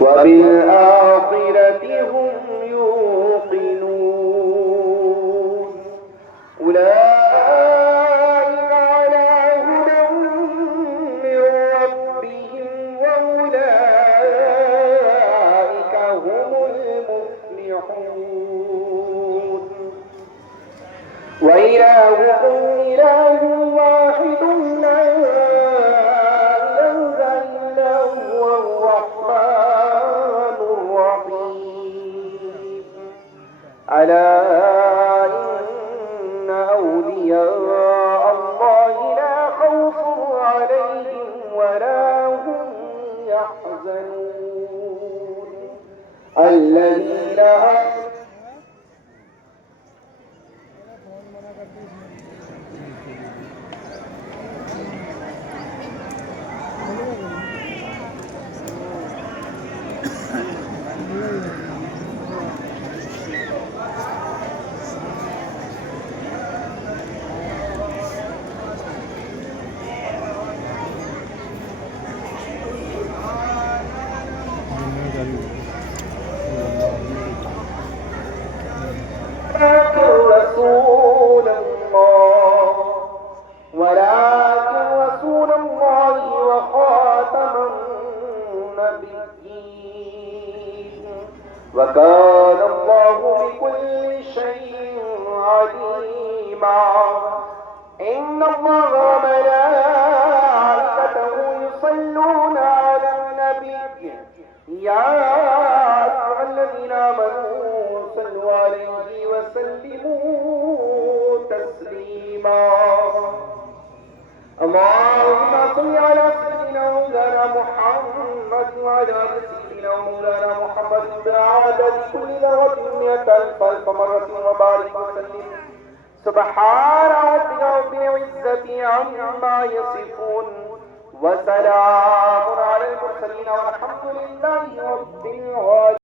وبالآخرة هم يوقنون أولئك على هدى من ربهم وأولئك هم المفلحون وإلهكم إله واحد لا إله إلا هو الرحمن الرحيم ألا إن أولياء الله لا خوف عليهم ولا هم يحزنون الذين رسول الله وخاتم النبيين وكان الله بكل شيء عليما إن الله وملائكته يصلون على النبي يا أيها الذين آمنوا صلوا عليه وسلموا تسليما اللهم صل على سيدنا مولانا محمد وعلى آل سيدنا مولانا محمد بعدد كل ذرة 100,000 مرة وبارك وسلم سبحان ربك رب العزة عما يصفون وسلام على المرسلين والحمد لله رب العالمين.